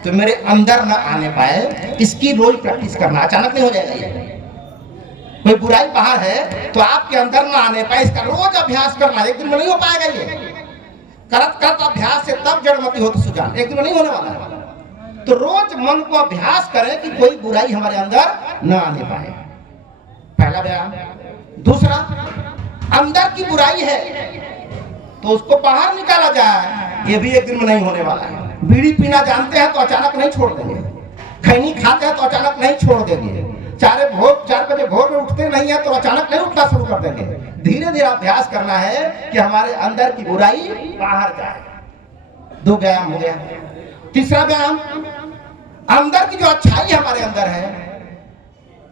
तो मेरे अंदर ना आने पाए, इसकी रोज प्रैक्टिस करना, अचानक नहीं हो जाएगा ये। कोई बुराई बाहर है तो आपके अंदर ना आने पाए, इसका रोज अभ्यास करना, एक दिन में नहीं हो पाएगा ये। करत करत अभ्यास से तब जड़मती होती सुजान, एक दिन में नहीं होने वाला है। तो रोज मन को अभ्यास करें कि कोई बुराई हमारे अंदर न आने पाए, पहला व्यायाम। दूसरा, अंदर की बुराई है तो उसको बाहर निकाला जाए, ये भी एक दिन में नहीं होने वाला है। बीड़ी पीना जानते हैं तो अचानक नहीं छोड़ देंगे, खैनी खाते हैं तो अचानक नहीं छोड़ देंगे, 4 बजे भोर में उठते नहीं है तो अचानक नहीं उठना शुरू कर देंगे। धीरे धीरे अभ्यास करना है कि हमारे अंदर की बुराई बाहर जाए। 2 व्यायाम हो गया। तीसरा व्यायाम, अंदर की जो अच्छाई हमारे अंदर है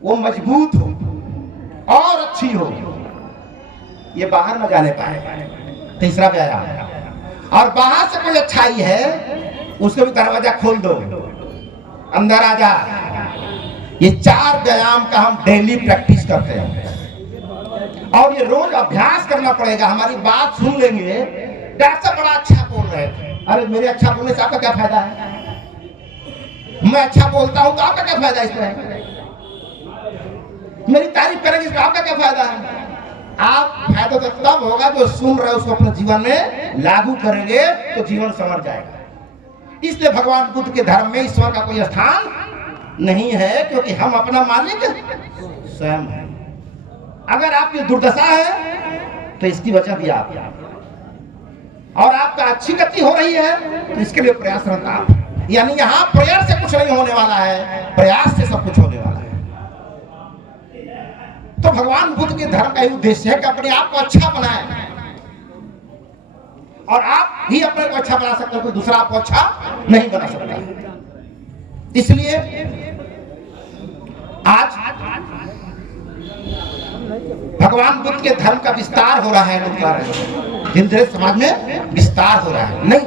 वो मजबूत हो और अच्छी हो, ये बाहर न जाने पाए, तीसरा व्यायाम। और बाहर से कोई अच्छाई है उसको भी दरवाजा खोल दो, अंदर आ जा। ये 4 व्यायाम का हम डेली प्रैक्टिस करते हैं और ये रोज अभ्यास करना पड़ेगा। हमारी बात सुन लेंगे, डॉक्टर साहब बड़ा अच्छा बोल रहे थे, अरे मेरे अच्छा बोलने से आपका क्या फायदा है, मैं अच्छा बोलता हूं तो आपका क्या फायदा इसमें, मेरी तारीफ करेंगे इसमें आपका क्या फायदा है। आप फायदा तो तब होगा जो सुन रहे उसको अपने जीवन में लागू करेंगे तो जीवन संवर जाएगा। इसलिए भगवान बुद्ध के धर्म में ईश्वर का कोई स्थान नहीं है, क्योंकि हम अपना मालिक स्वयं हैं। अगर आपकी दुर्दशा है तो इसकी वजह भी आप, और आपका अच्छी गति हो रही है तो इसके लिए प्रयासरत आप। यानी यहाँ प्रयास से कुछ नहीं होने वाला है, प्रयास से सब कुछ होने वाला है। तो भगवान बुद्ध के धर्म का उद्देश्य है कि अपने आप को अच्छा बनाए, और आप भी अपने को अच्छा बना सकते हो, कोई दूसरा आपको अच्छा नहीं बना सकता। इसलिए आज भगवान बुद्ध के धर्म का विस्तार हो रहा है, लोग कह रहे हैं हिंदू समाज में विस्तार हो रहा है। नहीं,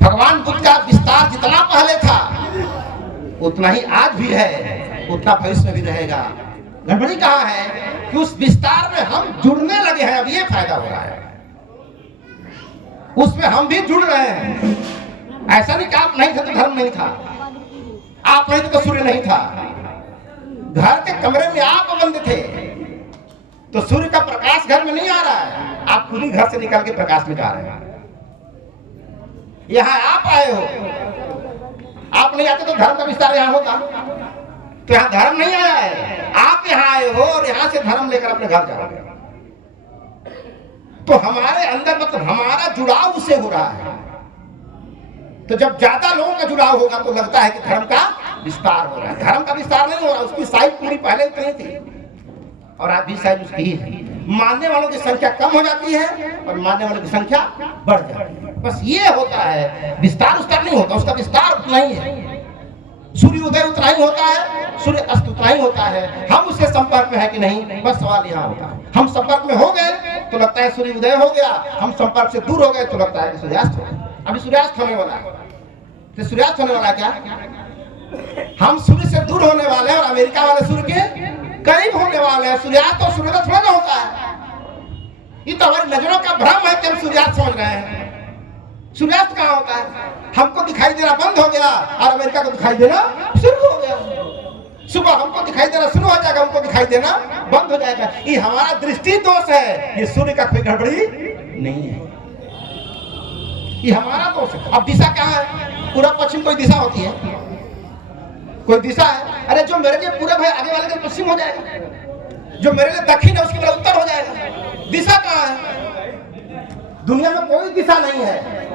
भगवान बुद्ध का विस्तार जितना पहले था उतना ही आज भी है, उतना भविष्य में भी रहेगा। गड़बड़ी कहाँ है कि उस विस्तार में हम जुड़ने लगे हैं, अब ये फायदा हो रहा है, उसमें हम भी जुड़ रहे हैं। ऐसा नहीं कि आप नहीं थे तो धर्म नहीं था, आप नहीं थे तो सूर्य नहीं था। घर के कमरे में आप बंद थे तो सूर्य का प्रकाश घर में नहीं आ रहा है, आप खुद ही घर से निकल के प्रकाश में जा रहे हैं। यहाँ आप आए हो, आप नहीं आते तो धर्म का विस्तार यहाँ होता, तो यहाँ धर्म नहीं आया है, आप यहाँ आए हो और यहाँ से धर्म लेकर अपने घर जाओगे। तो हमारे अंदर मतलब हमारा जुड़ाव उससे हो रहा है। तो जब ज्यादा लोगों का जुड़ाव होगा तो लगता है कि धर्म का विस्तार हो रहा है। धर्म का विस्तार नहीं हो रहा, उसकी साइज पूरी पहले उतनी थी और आज भी साइज उसकी ही है। मानने वालों की संख्या कम हो जाती है और मानने वालों की संख्या बढ़ जाती है, बस ये होता है। विस्तार उसका नहीं होता, उसका विस्तार उतना ही है। सूर्य उदय उतना ही होता है सूर्य अस्त उतना ही होता है। हम उसके संपर्क में है कि नहीं, बस सवाल यहाँ होता है। हम संपर्क में हो गए तो लगता है सूर्य उदय हो गया, हम संपर्क से दूर हो गए तो लगता है कि सूर्यास्त हो गया। अभी सूर्यास्त होने वाला है, तो सूर्यास्त होने वाला क्या? हम सूर्य से दूर होने वाले हैं और अमेरिका वाले सूर्य के करीब होने वाले हैं। सूर्यास्त और सूर्योदय थोड़ा ना होता है। ये तो हमारी नजरों का भ्रम है कि हम सूर्यास्त समझ रहे हैं। सूर्यास्त कहाँ होता है? हमको दिखाई देना बंद हो गया और अमेरिका को दिखाई देना शुरू हो गया। सुबह हमको दिखाई देना शुरू हो जाएगा, उनको दिखाई देना बंद हो जाएगा। ये हमारा दृष्टि दोष है, ये सूर्य का कोई गड़बड़ी नहीं है, ये हमारा दोष है। अब दिशा क्या है? पूरा पश्चिम कोई दिशा होती है, कोई दिशा है। अरे जो मेरे लिए पूरब है आगे वाले का पश्चिम हो जाएगा, जो मेरे लिए दक्षिण है उसके लिए उत्तर हो जाएगा। दिशा कहाँ है? दुनिया में कोई दिशा नहीं है।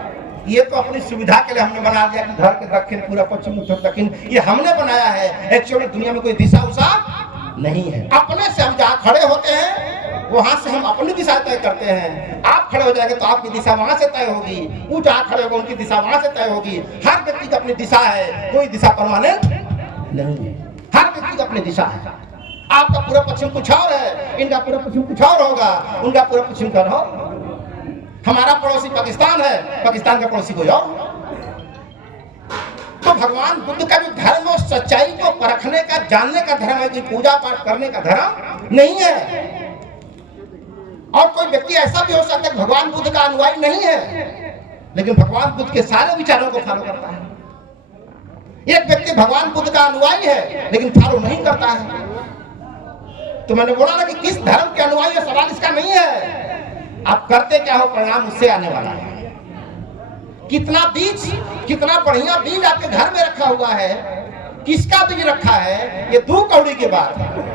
ये तो अपनी सुविधा के लिए हमने बना दिया कि घर के दक्षिण पूरा पश्चिम उत्तर दक्षिण, ये हमने बनाया है। एक्चुअली दुनिया में कोई दिशा उषा नहीं है। अपने से हम जहाँ खड़े होते हैं वहां से हम अपनी दिशा तय करते हैं। आप खड़े हो जाएंगे तो आपकी दिशा वहां से तय होगी, वो जहाँ खड़े होंगे उनकी दिशा वहां से तय होगी। हर व्यक्ति की अपनी दिशा है, कोई दिशा परमानेंट नहीं है। हर व्यक्ति की अपनी दिशा है। आपका पूरा पश्चिम कुछ और है, इनका पूरा पश्चिम कुछ और होगा, उनका पूरा पश्चिम का हो। हमारा पड़ोसी पाकिस्तान है, पाकिस्तान का पड़ोसी कोई और। तो भगवान बुद्ध का जो धर्म है सच्चाई को परखने का, जानने का धर्म है कि पूजा पाठ करने का धर्म नहीं है। और कोई व्यक्ति ऐसा भी हो सकता है कि भगवान बुद्ध का अनुयायी नहीं है लेकिन भगवान बुद्ध के सारे विचारों को फॉलो करता है। एक व्यक्ति भगवान बुद्ध का अनुयायी है लेकिन फॉलो नहीं करता है। तो मैंने बोला ना कि किस धर्म के अनुयायी है, सवाल इसका नहीं है। आप करते क्या हो, परिणाम उससे आने वाला है। कितना बीज, कितना बढ़िया बीज आपके घर में रखा हुआ है, किसका बीज रखा है, ये 2 कौड़ी की बात है।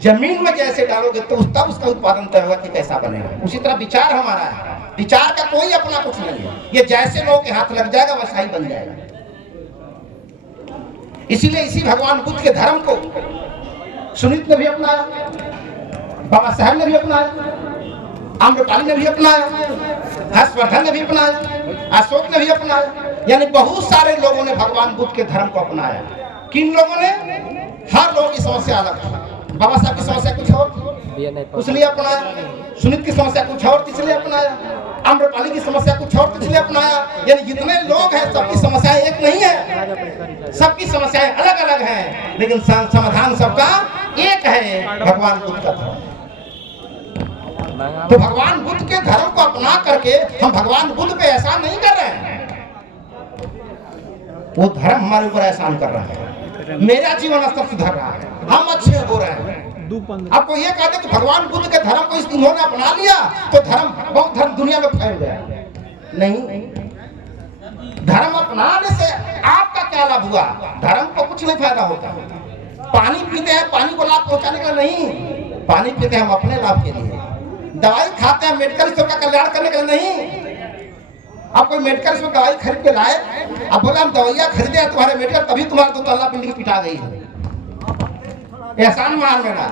जमीन में जैसे डालोगे तो तब उसका उत्पादन तय होगा कि कैसा बनेगा। उसी तरह विचार हमारा है, विचार का कोई अपना कुछ नहीं है। ये जैसे लोगों के हाथ लग जाएगा वैसा ही बन जाएगा। इसीलिए इसी भगवान बुद्ध के धर्म को सुनीत ने भी अपनाया, बाबा साहब ने भी अपनाया, आम्रपाली ने भी अपनाया, हर्षवर्धन ने भी अपनाया, अशोक ने भी अपनाया। यानी बहुत सारे लोगों ने भगवान बुद्ध के धर्म को अपनाया। किन लोगों ने? हर लोगों की समस्या अलग थी। बाबा साहब की समस्या कुछ और थी, इसलिए अपनाया। सुनीत की समस्या कुछ और थी, इसलिए अपनाया। आम्रपाली की समस्या कुछ और थी, इसलिए अपनाया। यानी जितने लोग हैं सबकी समस्याएं एक नहीं है, सबकी समस्याएं अलग अलग हैं, लेकिन समाधान सबका एक है, भगवान बुद्ध का धर्म। तो भगवान बुद्ध के धर्म को अपना करके हम भगवान बुद्ध पे एहसान नहीं कर रहे हैं, वो धर्म हमारे ऊपर एहसान कर रहा है। मेरा जीवन स्तर सुधर रहा है, हम अच्छे हो रहे हैं। आपको ये कहते कि भगवान बुद्ध के धर्म को इन्होंने अपना लिया तो धर्म, बहुत धर्म दुनिया में फैल गया। नहीं, धर्म अपनाने से आपका क्या लाभ हुआ? धर्म को कुछ नहीं फायदा होता। पानी पीते हैं, पानी को लाभ पहुंचाने का नहीं, पानी पीते हैं हम अपने लाभ के लिए। दवाई खाते हैं मेडिकल स्टोर का कल्याण करने के लिए नहीं। आप कोई मेडिकल स्टोर दवाई खरीद के लाए, अब बोले हम दवाइयाँ खरीदे हैं तुम्हारे मेडिकल, तभी तुम्हारे 2 तल्ला बिल्डिंग पिटा गई है, एहसान मान लेना।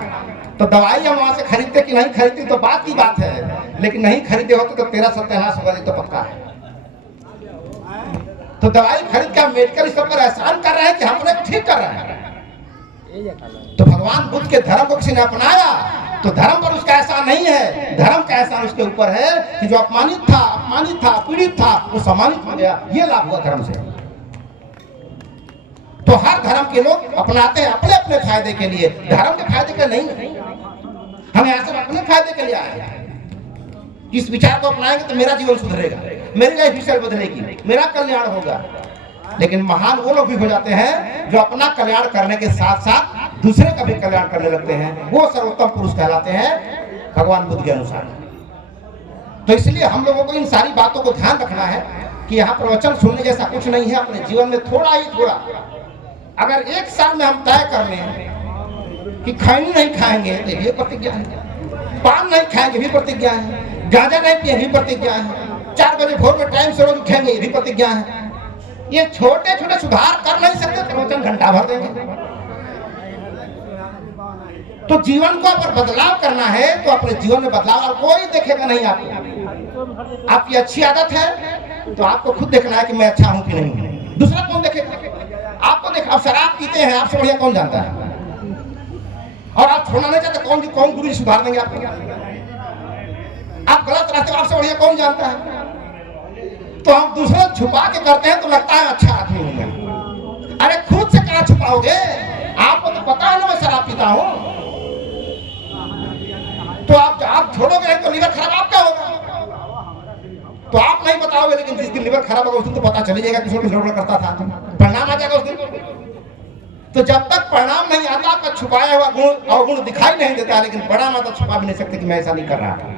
तो दवाई हम वहां से खरीदते कि नहीं खरीदते तो बात की बात है, लेकिन नहीं खरीदे होते तो तेरा सत्यानाश होगा, तो पक्का है। तो दवाई खरीद के मेडिकल स्टोर पर एहसान कर रहे हैं कि हम अपने ठीक कर रहे हैं। तो भगवान बुद्ध के धर्म को किसी ने अपनाया तो धर्म पर उसका एहसान नहीं है, धर्म का एहसान उसके ऊपर है कि जो अपमानित था, पीड़ित था, वो सम्मानित हो गया। ये लाभ हुआ धर्म से। तो हर धर्म के लोग अपनाते हैं अपने अपने फायदे के लिए, धर्म के फायदे के नहीं। हम यहाँ से अपने फायदे के लिए आए हैं। इस विचार को अपनाएंगे तो मेरा जीवन सुधरेगा, मेरी लाइफ स्टाइल बदलेगी, मेरा कल्याण होगा। लेकिन महान वो लोग भी हो जाते हैं जो अपना कल्याण करने के साथ साथ दूसरे का भी कल्याण करने लगते हैं, वो सर्वोत्तम पुरुष कहलाते हैं भगवान बुद्ध के अनुसार। तो इसलिए हम लोगों को इन सारी बातों को ध्यान रखना है कि यहाँ प्रवचन सुनने जैसा कुछ नहीं है। अपने जीवन में थोड़ा ही थोड़ा, अगर 1 साल में हम तय कर लें कि खैनी नहीं खाएंगे तो ये प्रतिज्ञा है, पान नहीं खाएंगे भी प्रतिज्ञा है, गांजा नहीं पिएंगे भी प्रतिज्ञा है, 4 बजे भोर में टाइम से रोज उठेंगे ये भी प्रतिज्ञा है। ये छोटे छोटे सुधार कर नहीं सकते, प्रवचन घंटा भर देंगे। तो जीवन को अगर बदलाव करना है तो अपने जीवन में बदलाव, और कोई देखेगा नहीं आपको। आपकी अच्छी आदत है तो आपको खुद देखना है कि मैं अच्छा हूं कि नहीं हूं, दूसरा कौन देखेगा? आपको देखा, आप शराब पीते हैं, आपसे बढ़िया कौन जानता है? और आप छोड़ना नहीं चाहते, कौन गुरु जी सुधार देंगे आपको? आप गलत रास्ते, आपसे बढ़िया कौन जानता है? तो हम दूसरे छुपा के करते हैं तो लगता है अच्छा आदमी हूं मैं। अरे खुद से कहां छुपाओगे? आपको तो पता है ना मैं शराब पीता हूं। तो आप छोड़ोगे नहीं तो लीवर खराब आपका होगा। तो आप नहीं बताओगे, लेकिन जिस दिन लीवर खराब होगा उस दिन तो पता चल जाएगा किसी को गड़बड़ करता था, परिणाम आ जाएगा उस दिन। तो जब तक परिणाम नहीं आता, आपका छुपाया हुआ गुण अवगुण दिखाई नहीं देता, लेकिन परिणाम आता छुपा भी नहीं सकते कि मैं ऐसा नहीं कर रहा था।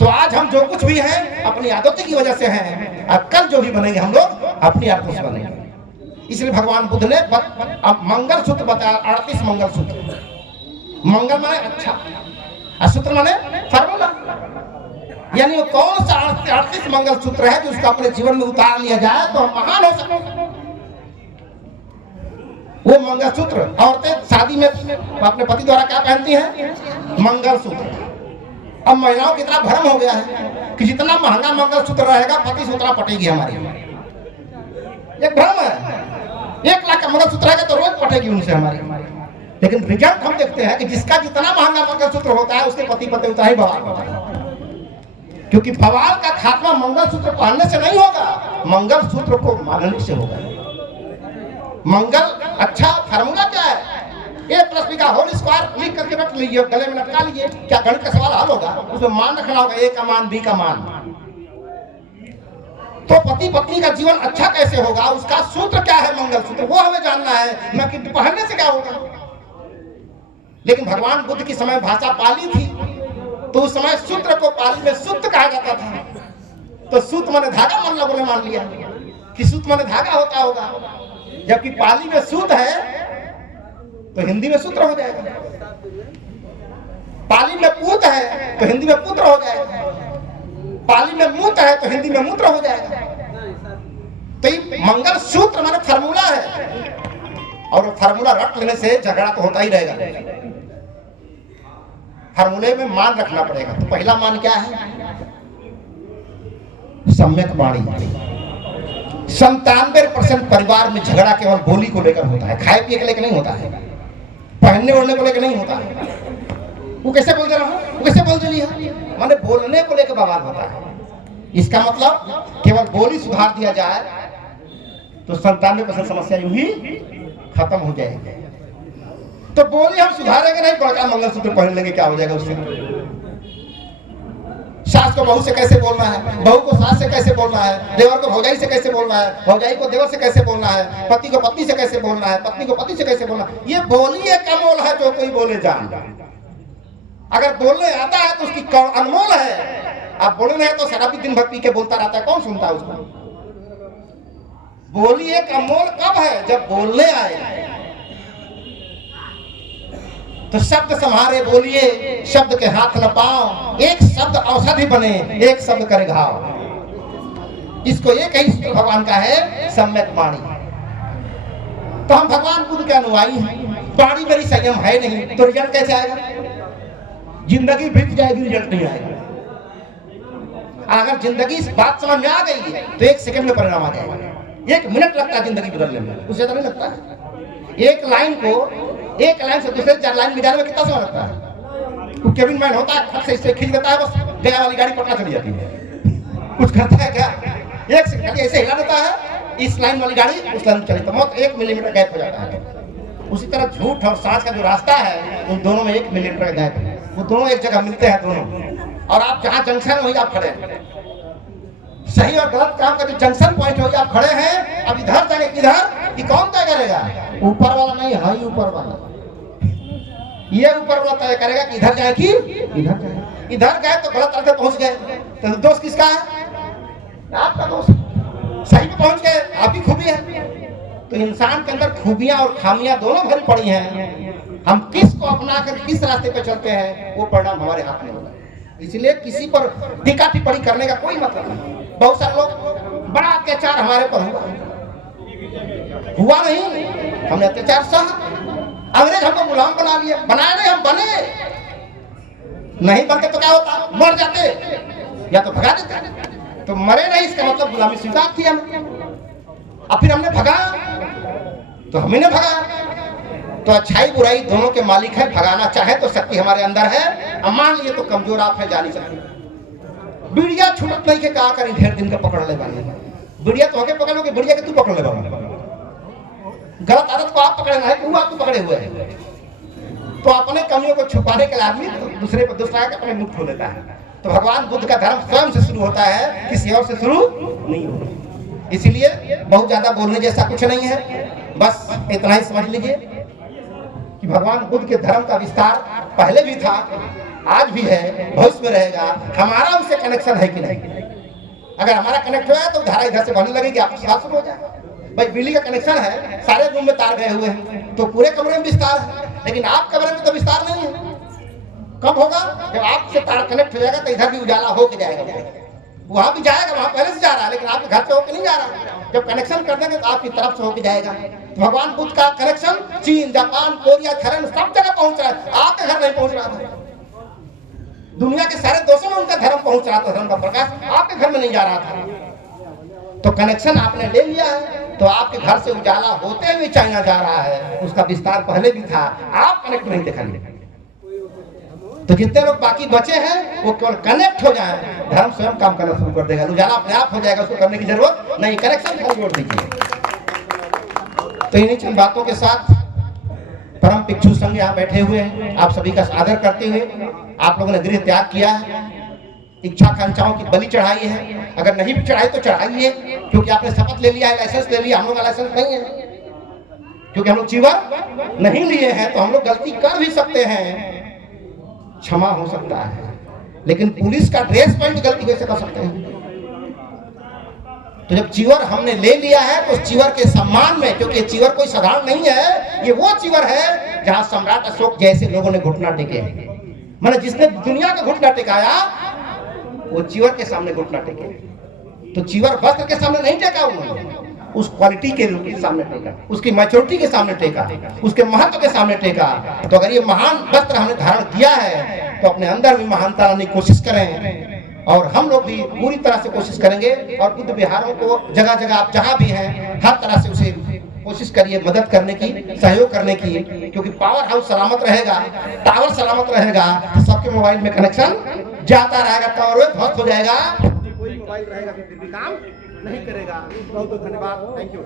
तो आज हम जो कुछ भी हैं अपनी आदतों की वजह से हैं, और कल जो भी बनेंगे हम लोग अपनी आदतों से बनेंगे। इसलिए भगवान बुद्ध ने अब मंगल सूत्र बताया, 38 मंगल सूत्र। मंगल माने अच्छा, और सूत्र माने फार्मूला। यानी वो कौन सा 38 मंगल सूत्र है जो उसको अपने जीवन में उतार लिया जाए तो हम महान हो सकते। वो मंगल सूत्र। औरतें शादी में अपने पति द्वारा क्या पहनती हैं? मंगल सूत्र। अब महिलाओं की इतना भ्रम हो गया है कि जितना महंगा मंगल सूत्र रहेगा पति से उतना पटेगी हमारी। एक भ्रम है, 1 लाख का मंगल सूत्र रहेगा तो रोज पटेगी उनसे हमारी। लेकिन रिजल्ट हम देखते हैं कि जिसका जितना महंगा मंगल सूत्र होता है उसके पति पति उतना ही बवाल होता है। क्योंकि बवाल का खात्मा मंगल सूत्र पहनने से नहीं होगा, मंगल सूत्र को मानने से होगा। मंगल अच्छा फार्मूला क्या है? A+B का होल स्क्वायर लिख करके रख लीजिए, गले में लटका लीजिए। क्या गणित का सवाल हल होगा? उसमें मान रखना होगा, A का मान, B का मान। तो पति पत्नी का जीवन अच्छा कैसे होगा, उसका सूत्र क्या है? मंगल सूत्र, वो हमें जानना है, न कि पहनने से क्या होगा। लेकिन भगवान बुद्ध की समय भाषा पाली थी, तो उस समय सूत्र को पाली में सूत्र कहा जाता था। तो सूत्र माने धागा, मन लोगों ने मान लिया कि सूत्र माने धागा होता होगा, जबकि पाली में सूत्र है तो हिंदी में सूत्र हो जाएगा। पाली में पूत है तो हिंदी में पुत्र हो जाएगा। पाली में मूत्र है तो हिंदी में मूत्र हो जाएगा। तो ये मंगल सूत्र माने फार्मूला है, और फार्मूला रट लेने से झगड़ा तो होता ही रहेगा। फार्मूले में मान रखना पड़ेगा। तो पहला मान क्या है? सम्यक वाणी। 97% परिवार में झगड़ा केवल बोली को लेकर होता है, खाए पिए के लेकर नहीं होता है, पहनने ओढ़ने को लेकर नहीं होता है। वो कैसे बोल दे रहा हूं, वो कैसे बोल दे लिया, माने बोलने को लेकर बवाल होता है। इसका मतलब केवल बोली सुधार दिया जाए तो 97% समस्या यूं ही खत्म हो जाएगी। तो बोली हम सुधारेंगे नहीं, बड़का मंगलसूत्र पहन लेंगे, क्या हो जाएगा उससे? सास को बहू से कैसे बोलना है, बहू को सास से कैसे बोलना है, देवर को भौजाई से कैसे बोलना है, भौजाई को देवर से कैसे बोलना है, पति को पत्नी से कैसे बोलना है, पत्नी को पति से कैसे बोलना है। ये बोली एक अनमोल है जो कोई बोले जान। अगर बोलने आता है तो उसकी अनमोल है। अब बोले नहीं तो शराबी दिन भर पी के बोलता रहता है, कौन सुनता है उसको? बोली एक अनमोल कब है? जब बोलने आए। तो शब्द संहारे बोलिए, शब्द के हाथ न पाओ, एक शब्द औषधि बने, एक शब्द करे घाव। इसको एक ही सूत्र भगवान का है, सम्यक वाणी। तो हम भगवान बुद्ध के अनुयायी हैं, वाणी मेरी संयम है नहीं तो रिजल्ट कैसे आएगा? जिंदगी बीत जाएगी, रिजल्ट नहीं आएगा। अगर जिंदगी इस बात समझ में आ गई है तो 1 सेकंड में परिणाम आ जाएगा। 1 मिनट लगता है जिंदगी बदलने में, उससे ज्यादा नहीं लगता है। एक लाइन से दूसरे 4 लाइन मिलाने में कितना समय लगता है? वो केबिन मैन होता है, फट से इससे खींच देता है, बस गया वाली गाड़ी पटना चली जाती है। कुछ करता है क्या? 1 सेकंड ऐसे हिला देता है, इस लाइन वाली गाड़ी उस लाइन चली तो मौत 1 मिलीमीटर गैप हो जाता है। उसी तरह झूठ और सांस का जो रास्ता है उन दोनों में 1 मिलीमीटर का गैप है। वो दोनों एक जगह मिलते हैं दोनों, और आप जहाँ जंक्शन वहीं आप खड़े हैं। सही और गलत काम का जो जंक्शन पॉइंट हो, आप खड़े हैं। अब इधर जाएंगे किधर, ये कौन तय करेगा? ऊपर वाला नहीं, हाँ ही ऊपर वाला। ये ऊपर वाला तय करेगा कि इधर जाए कि इधर जाए। इधर गए तो गलत रास्ते पहुंच गए, तो दोष किसका है? आपका दोष। सही पे पहुंच गए, आपकी खूबी है। तो इंसान के अंदर खूबियां और खामियां दोनों भरी पड़ी हैं। हम किसको अपना कर किस रास्ते पे चलते हैं, वो परिणाम हमारे हाथ में होगा। इसलिए किसी पर टीका टिप्पणी करने का कोई मतलब नहीं। बहुत सारे लोग, बड़ा अत्याचार हमारे पर हुआ नहीं, हमने अत्याचार सहा। अंग्रेज हमको गुलाम बना लिया, बनाए नहीं, हम बने नहीं। बनते तो क्या होता? मर जाते या तो भगा देते। तो मरे नहीं, इसका मतलब गुलामी स्वीकार थी हमें। अब फिर हमने भगा तो हमें ने भगा। तो अच्छाई बुराई दोनों के मालिक है, भगाना चाहे तो शक्ति हमारे अंदर है। अब मान लिए तो कमजोर आप है, जा नहीं सकते। बिड़िया छूटत नहीं के कहा करी ढेर दिन का पकड़ ले बानी। बिड़िया तो होके पकड़ लो कि बिड़िया के तू पकड़ ले बानी। गलत आदत को आप पकड़े ना है, वो आपको पकड़े हुए हैं। तो अपने कमियों को छुपाने के लिए आदमी दूसरे पर दूसरा के अपने मुक्त हो लेता है। तो भगवान बुद्ध का धर्म स्वयं से शुरू होता है, किसी और से शुरू नहीं होता। इसीलिए बहुत ज्यादा बोलने जैसा कुछ नहीं है, बस इतना ही समझ लीजिए कि भगवान बुद्ध के धर्म का विस्तार पहले भी था, आज भी है, भविष्य में रहेगा। हमारा उससे कनेक्शन है कि नहीं? अगर हमारा कनेक्ट हुआ है तो धारा इधर से बहने लगेगी, आपको सवाल शुरू हो जाएगा। भाई बिजली का कनेक्शन है, सारे रूम में तार गए हुए हैं, तो पूरे कमरे में विस्तार है, लेकिन आप कमरे में तो विस्तार नहीं है। कब होगा? जब आपसे तार कनेक्ट हो जाएगा तो इधर भी उजाला होके जाएगा। वहां भी जाएगा, वहां पहले से जा रहा है, लेकिन आपके घर से होके नहीं जा रहा। जब कनेक्शन कर देंगे तो आपकी तरफ से होके जाएगा। तो भगवान बुद्ध का कनेक्शन चीन, जापान, कोरिया, थाईलैंड सब जगह पहुंच रहा है। आपके घर नहीं पहुंच रहा था। दुनिया के सारे देशों में उनका धर्म पहुंच रहा था, धर्म का प्रकाश आपके घर में नहीं जा रहा था। तो कनेक्शन आपने ले लिया है, तो आपके घर से उजाला होते हुए चाइना जा रहा है। उसका विस्तार पहले भी था, आप कनेक्ट नहीं दिखाएंगे। तो जितने लोग बाकी बचे हैं वो केवल कनेक्ट हो जाए, धर्म स्वयं काम करना शुरू कर देगा। उजाला अपने आप हो जाएगा, उसको करने की जरूरत नहीं, कनेक्शन खाली जोड़ दीजिए। तो इन्हीं चंद बातों के साथ परम भिक्षु संघ यहाँ बैठे हुए हैं, आप सभी का आदर करते हुए आप लोगों ने गृह त्याग किया है, इच्छा आकांक्षाओं की बलि चढ़ाई है। अगर नहीं भी चढ़ाई तो चढ़ाइए, क्योंकि आपने शपथ ले लिया है, लाइसेंस ले लिया। हम लोग का लाइसेंस नहीं है, क्योंकि हम लोग चीवर नहीं लिए हैं, तो हम लोग गलती कर भी सकते हैं, क्षमा हो सकता है। लेकिन पुलिस का ड्रेस पहन के गलती कैसे कर सकते हैं? तो जब चीवर हमने ले लिया है तो चीवर के सम्मान में, क्योंकि चीवर कोई साधारण नहीं है, ये वो चीवर है जहां सम्राट अशोक जैसे लोगों ने घुटना टेके। मैंने जिसने दुनिया का घुटना टेकाया वो चीवर के सामने घुटना टेके। तो चीवर वस्त्र के सामने नहीं टेका, उन्होंने उस क्वालिटी के सामने टेका, उसकी मैच्योरिटी के सामने टेका, उसके महत्व के सामने टेका। तो अगर ये महान वस्त्र हमने धारण किया है तो अपने अंदर भी महानता लाने की कोशिश करें, और हम लोग भी पूरी तरह से कोशिश करेंगे। और बुद्ध विहारों को जगह जगह आप जहां भी हैं हर तरह से उसे कोशिश करिए मदद करने की, सहयोग करने की, क्योंकि पावर हाउस सलामत रहेगा, टावर सलामत रहेगा, सबके मोबाइल में कनेक्शन जाता रहेगा, टावर ध्वस्त हो जाएगा, कोई मोबाइल रहेगा फिर भी काम नहीं करेगा। बहुत बहुत धन्यवाद, थैंक यू।